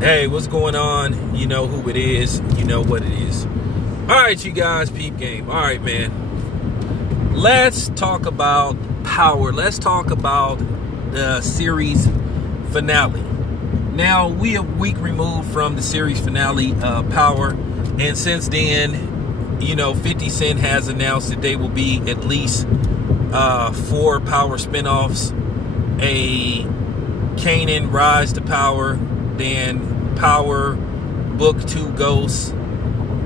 Hey, what's going on? You know who it is. You know what it is. All right, you guys, peep game. All right, man. Let's talk about Power. Let's talk about the series finale. Now, we are a week removed from the series finale, Power. And since then, 50 Cent has announced that they will be at least 4 Power spinoffs. A Kanan Rise to Power, then Power Book 2 Ghosts,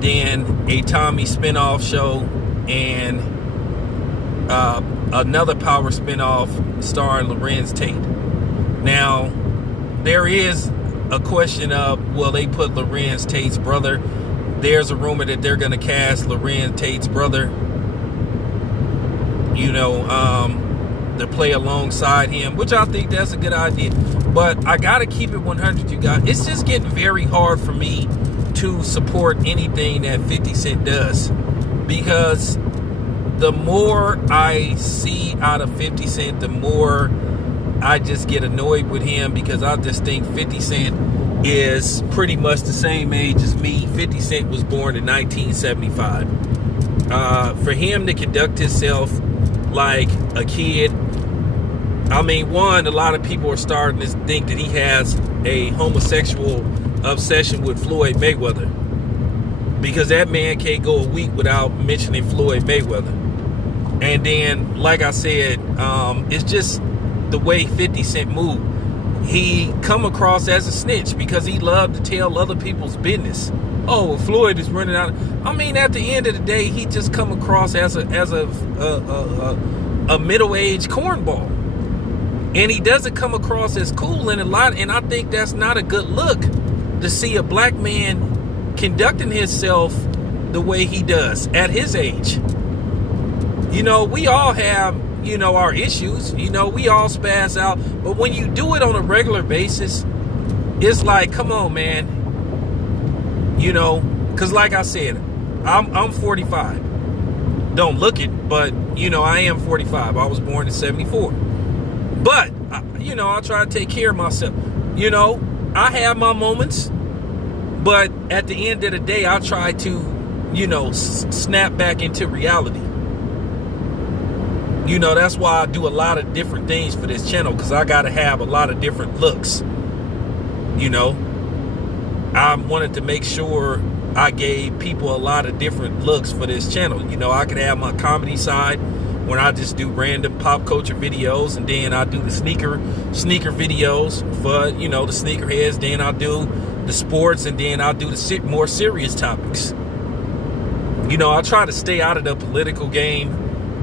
then a Tommy spinoff show, and another Power spinoff starring Lorenz Tate. Now, there is a question of, will they put Lorenz Tate's brother? There's a rumor that they're going to cast Lorenz Tate's brother, to play alongside him, which I think that's a good idea. But I gotta keep it 100, you guys. It's just getting very hard for me to support anything that 50 Cent does, because the more I see out of 50 Cent, the more I just get annoyed with him, because I just think 50 Cent is pretty much the same age as me. 50 Cent was born in 1975. For him to conduct himself like a kid, a lot of people are starting to think that he has a homosexual obsession with Floyd Mayweather, because that man can't go a week without mentioning Floyd Mayweather. And then, like I said, it's just the way 50 Cent moved. He come across as a snitch because he loved to tell other people's business. Oh, well, Floyd is running out. At the end of the day, he just come across as a middle-aged cornball. And he doesn't come across as cool in a lot. And I think that's not a good look, to see a black man conducting himself the way he does at his age. We all have, our issues. We all spaz out. But when you do it on a regular basis, it's like, come on, man. Because like I said, I'm 45. Don't look it, but, I am 45. I was born in 74. But, I try to take care of myself. I have my moments, but at the end of the day, I try to, snap back into reality. That's why I do a lot of different things for this channel, because I got to have a lot of different looks. I wanted to make sure I gave people a lot of different looks for this channel. I could have my comedy side, when I just do random pop culture videos, and then I do the sneaker videos for, the sneakerheads. Then I'll do the sports, and then I'll do the more serious topics. I try to stay out of the political game,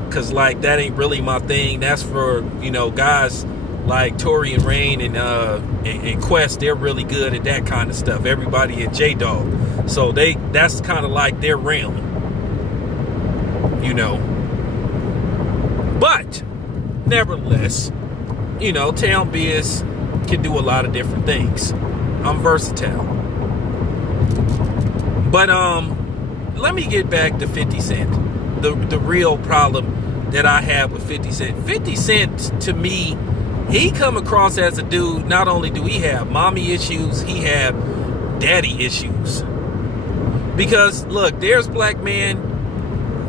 because, that ain't really my thing. That's for, guys like Tory and Rain and Quest. They're really good at that kind of stuff. Everybody at J-Dog. So that's kind of like their realm. But, nevertheless, Town Biz can do a lot of different things. I'm versatile. But, let me get back to 50 Cent. The real problem that I have with 50 Cent. 50 Cent, to me, he come across as a dude, not only do he have mommy issues, he have daddy issues. Because, look, there's black men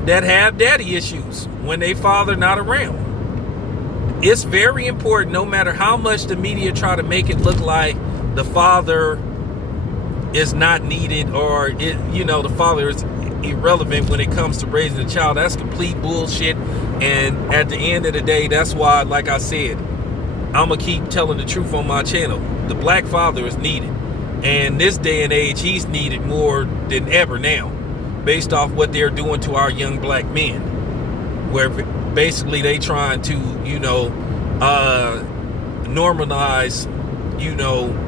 that have daddy issues when they father not around. It's very important, no matter how much the media try to make it look like the father is not needed, or the father is irrelevant when it comes to raising a child. That's complete bullshit. And at the end of the day, that's why, like I said, I'm gonna keep telling the truth on my channel. The black father is needed, and this day and age, he's needed more than ever now, based off what they're doing to our young black men, where basically they trying to, normalize,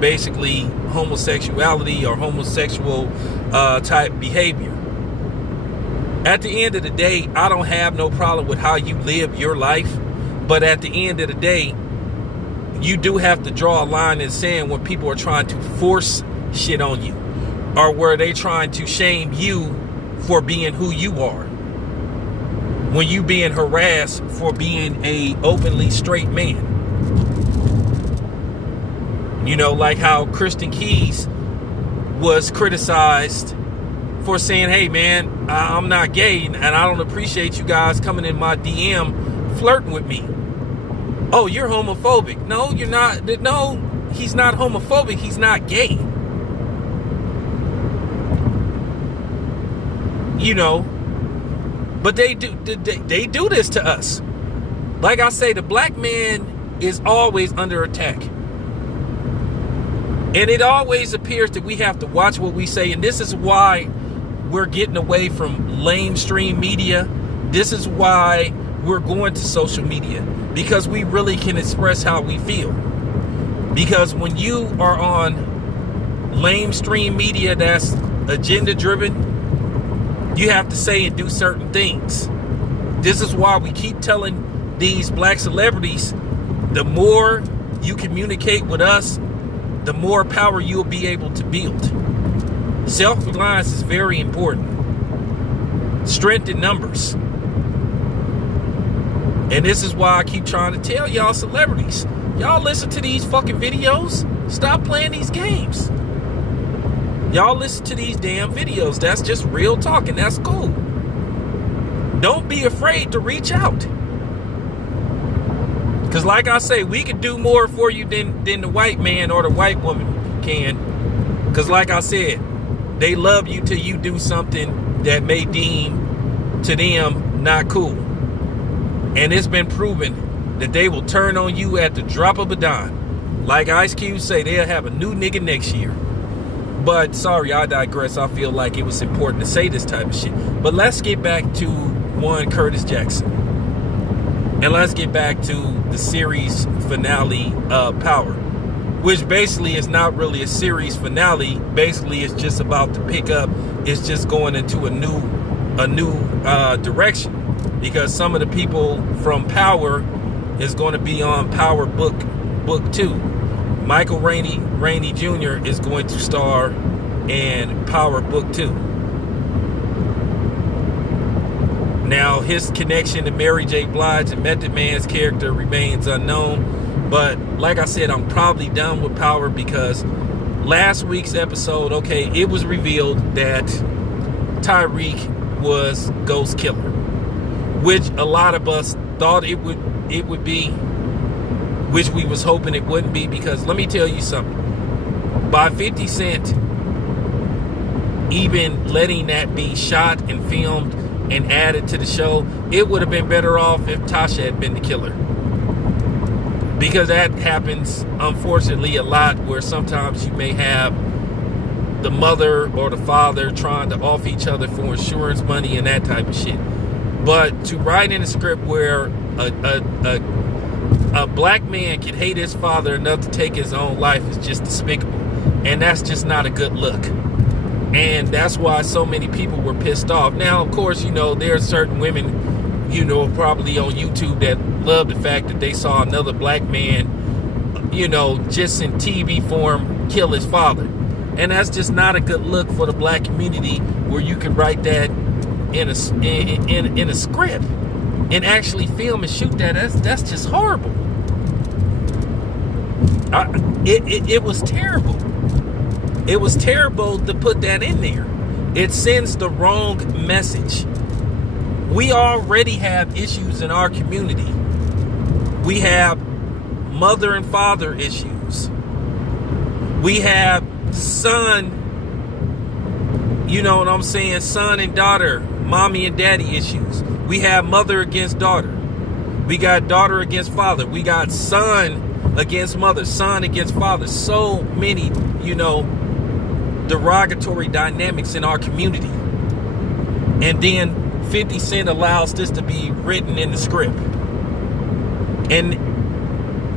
basically homosexuality or homosexual type behavior. At the end of the day, I don't have no problem with how you live your life, but at the end of the day, you do have to draw a line in the sand when people are trying to force shit on you, or where they trying to shame you for being who you are, when you being harassed for being a openly straight man. Like how Kristen Keys was criticized for saying, hey man, I'm not gay and I don't appreciate you guys coming in my DM flirting with me. Oh, you're homophobic. No, you're not. No, he's not homophobic. He's not gay. You know, but they do this to us. Like I say, the black man is always under attack. And it always appears that we have to watch what we say. And this is why we're getting away from lamestream media. This is why we're going to social media. Because we really can express how we feel. Because when you are on lamestream media that's agenda driven, you have to say and do certain things. This is why we keep telling these black celebrities, the more you communicate with us, the more power you'll be able to build. Self-reliance is very important. Strength in numbers. And this is why I keep trying to tell y'all celebrities, y'all listen to these fucking videos. Stop playing these games. Y'all listen to these damn videos. That's just real talk, and that's cool. Don't be afraid to reach out. Because like I say, we can do more for you than the white man or the white woman can. Because like I said, they love you till you do something that may deem to them not cool. And it's been proven that they will turn on you at the drop of a dime. Like Ice Cube say, they'll have a new nigga next year. But sorry, I digress. I feel like it was important to say this type of shit. But let's get back to one Curtis Jackson. And let's get back to the series finale of Power. Which basically is not really a series finale. Basically, it's just about to pick up. It's just going into a new direction. Because some of the people from Power is going to be on Power Book 2. Michael Rainey Jr. is going to star in Power Book 2. Now, his connection to Mary J. Blige and Method Man's character remains unknown. But like I said, I'm probably done with Power because last week's episode, okay, it was revealed that Tyreek was Ghost Killer, which a lot of us thought it would be, which we was hoping it wouldn't be, because let me tell you something. By 50 Cent even letting that be shot and filmed and added to the show, it would have been better off if Tasha had been the killer. Because that happens, unfortunately, a lot, where sometimes you may have the mother or the father trying to off each other for insurance money and that type of shit. But to write in a script where a black man can hate his father enough to take his own life is just despicable. And that's just not a good look. And that's why so many people were pissed off. Now, of course, there are certain women, probably on YouTube that love the fact that they saw another black man, just in TV form kill his father. And that's just not a good look for the black community, where you can write that in a script and actually film and shoot that. That's just horrible. It was terrible. It was terrible to put that in there. It sends the wrong message. We already have issues in our community. We have mother and father issues. We have son, son and daughter, mommy and daddy issues. We have mother against daughter. We got daughter against father. We got son against mother, son against father. So many, derogatory dynamics in our community. And then 50 Cent allows this to be written in the script. And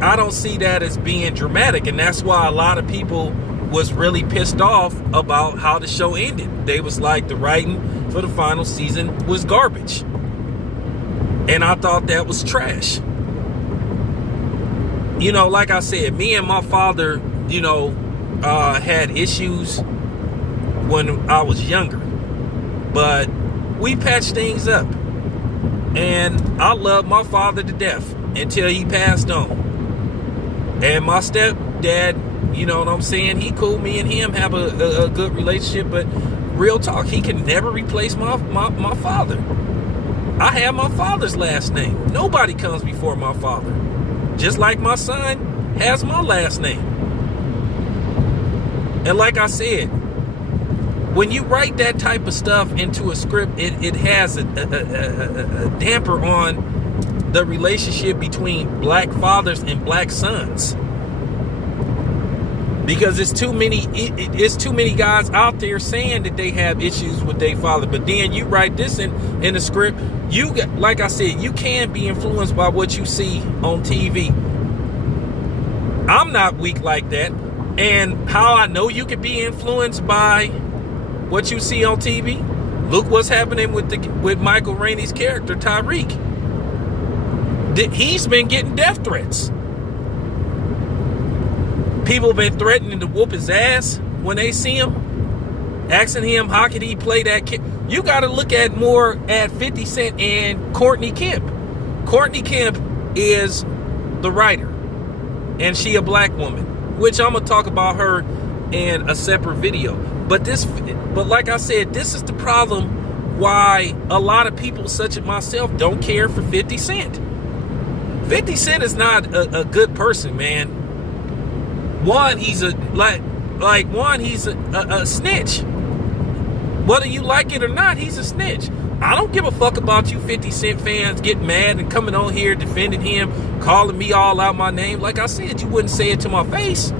I don't see that as being dramatic. And that's why a lot of people was really pissed off about how the show ended. They was like, the writing for the final season was garbage. And I thought that was trash. Like I said, me and my father, had issues when I was younger. But we patched things up. And I loved my father to death until he passed on. And my stepdad dad, you know what I'm saying? He cool. Me and him have a good relationship, but real talk, he can never replace my father. I have my father's last name. Nobody comes before my father. Just like my son has my last name. And like I said, when you write that type of stuff into a script, it has a damper on the relationship between black fathers and black sons. Because it's too many guys out there saying that they have issues with their father. But then you write this in the script, like I said, you can be influenced by what you see on TV. I'm not weak like that. And how I know you can be influenced by what you see on TV? Look what's happening with Michael Rainey's character, Tyreek. He's been getting death threats. People have been threatening to whoop his ass when they see him, asking him how could he play that kid. You got to look at more at 50 Cent and Courtney Kemp. Courtney Kemp is the writer, and she a black woman, which I'm gonna talk about her in a separate video. But like I said, this is the problem why a lot of people such as myself don't care for 50 Cent. 50 Cent is not a good person, man. One, he's a snitch. Whether you like it or not, he's a snitch. I don't give a fuck about you 50 Cent fans getting mad and coming on here defending him, calling me all out my name. Like I said, you wouldn't say it to my face.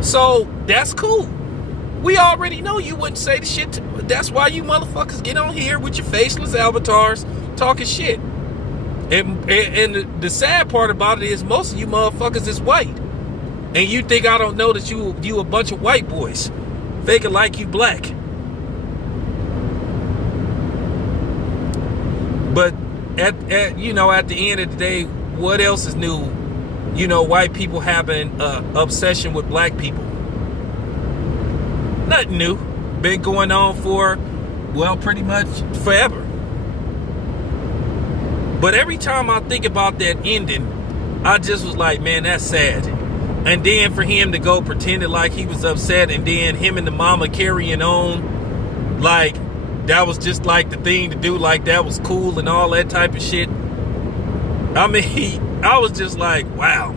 So that's cool. We already know you wouldn't say the shit. That's why you motherfuckers get on here with your faceless avatars talking shit. And the sad part about it is most of you motherfuckers is white. And you think I don't know that you a bunch of white boys faking like you black. But at the end of the day, what else is new? You know, white people having obsession with black people. Nothing new. Been going on for, well, pretty much forever. But every time I think about that ending, I just was like, man, that's sad. And then for him to go pretending like he was upset, and then him and the mama carrying on like that was just like the thing to do, like that was cool and all that type of shit. I mean, I was just like, wow.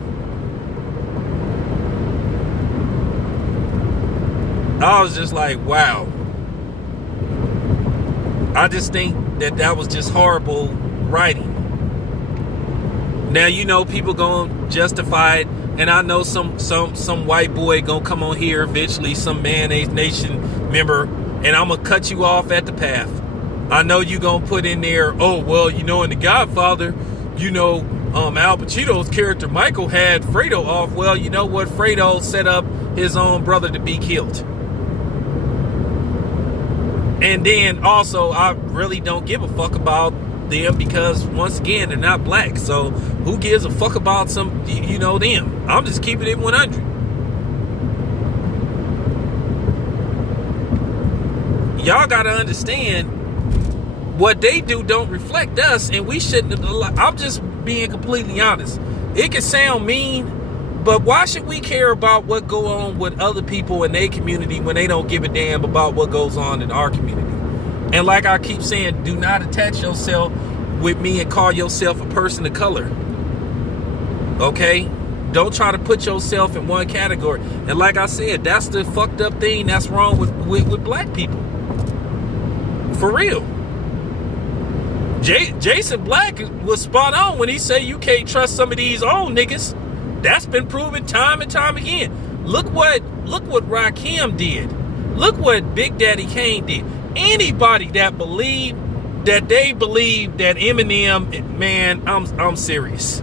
I was just like, wow. I just think that was just horrible writing. Now, you know, people gonna justify it, and I know some white boy gonna come on here eventually, some Mayonnaise Nation member, and I'm gonna cut you off at the path. I know you gonna put in there, oh, well, you know, in The Godfather, you know, Al Pacino's character Michael had Fredo off. Well, you know what? Fredo set up his own brother to be killed. And then also, I really don't give a fuck about them because, once again, they're not black. So who gives a fuck about them? I'm just keeping it 100. Y'all gotta understand, what they do don't reflect us, and we shouldn't have. I'm just being completely honest. It can sound mean, but why should we care about what go on with other people in their community when they don't give a damn about what goes on in our community? And like I keep saying, do not attach yourself with me and call yourself a person of color. Okay? Don't try to put yourself in one category. And like I said, that's the fucked up thing that's wrong with black people. For real. Jason Black was spot on when he said you can't trust some of these old niggas. That's been proven time and time again. Look what Rakim did. Look what Big Daddy Kane did. Anybody that believed that Eminem, man, I'm serious.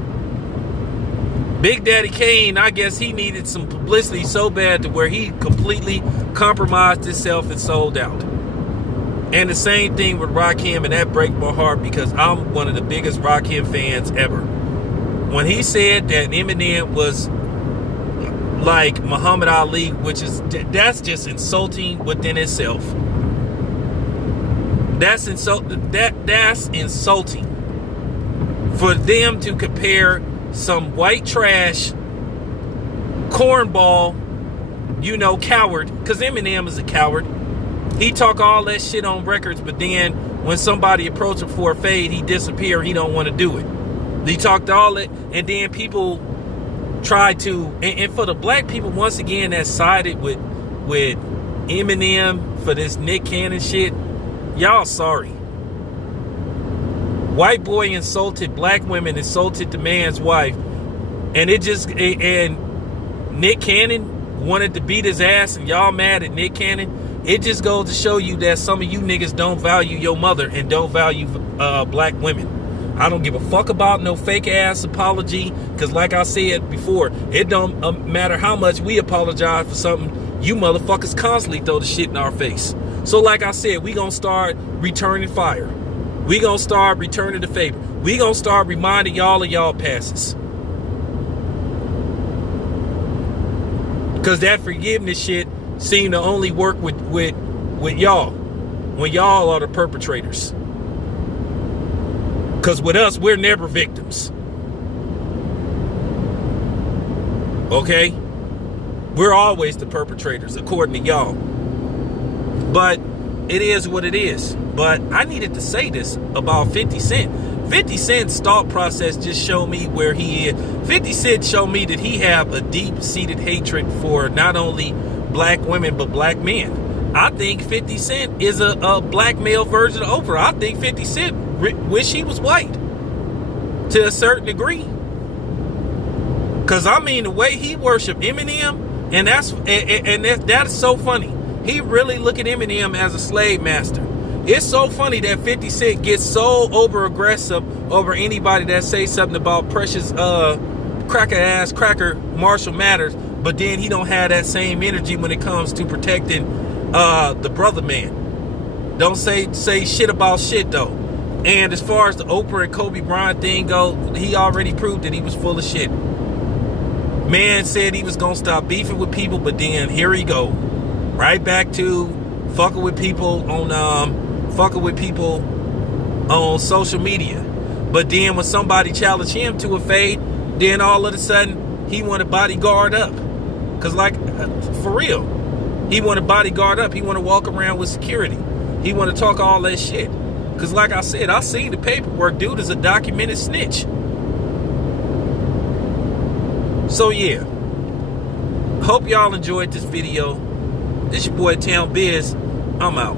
Big Daddy Kane, I guess he needed some publicity so bad to where he completely compromised himself and sold out. And the same thing with Rakim, and that breaks my heart because I'm one of the biggest Rakim fans ever. When he said that Eminem was like Muhammad Ali, that's just insulting within itself. That's insulting for them to compare some white trash cornball, you know, coward, because Eminem is a coward. He talk all that shit on records, but then when somebody approach him for a fade, he disappear. He don't want to do it. He talked all that, and then people try to, and for the black people once again that sided with Eminem for this Nick Cannon shit, y'all sorry. White boy insulted black women, insulted the man's wife, and Nick Cannon wanted to beat his ass, and y'all mad at Nick Cannon. It just goes to show you that some of you niggas don't value your mother and don't value black women. I don't give a fuck about no fake ass apology, because like I said before, it don't matter how much we apologize for something, you motherfuckers constantly throw the shit in our face. So like I said, we gonna start returning fire. We gonna start returning the favor. We gonna start reminding y'all of y'all passes. Because that forgiveness shit seem to only work with y'all when y'all are the perpetrators. Because with us, we're never victims. Okay? We're always the perpetrators, according to y'all. But it is what it is. But I needed to say this about 50 Cent. 50 Cent's thought process just showed me where he is. 50 Cent showed me that he have a deep-seated hatred for not only black women, but black men. I think 50 Cent is a black male version of Oprah. I think 50 Cent wish he was white to a certain degree. Because I mean, the way he worshiped Eminem, and that's so funny. He really look at Eminem as a slave master. It's so funny that 50 Cent gets so over aggressive over anybody that says something about precious cracker Marshall Mathers, but then he don't have that same energy when it comes to protecting the brother man. Don't say shit about shit though. And as far as the Oprah and Kobe Bryant thing go, he already proved that he was full of shit. Man said he was gonna stop beefing with people, but then here he go, right back to fucking with people on social media. But then when somebody challenged him to a fade, then all of a sudden he want to bodyguard up. Cause like for real, he want to bodyguard up. He want to walk around with security. He want to talk all that shit. Cause like I said, I seen the paperwork. Dude is a documented snitch. So yeah, hope y'all enjoyed this video. This your boy Town Biz. I'm out.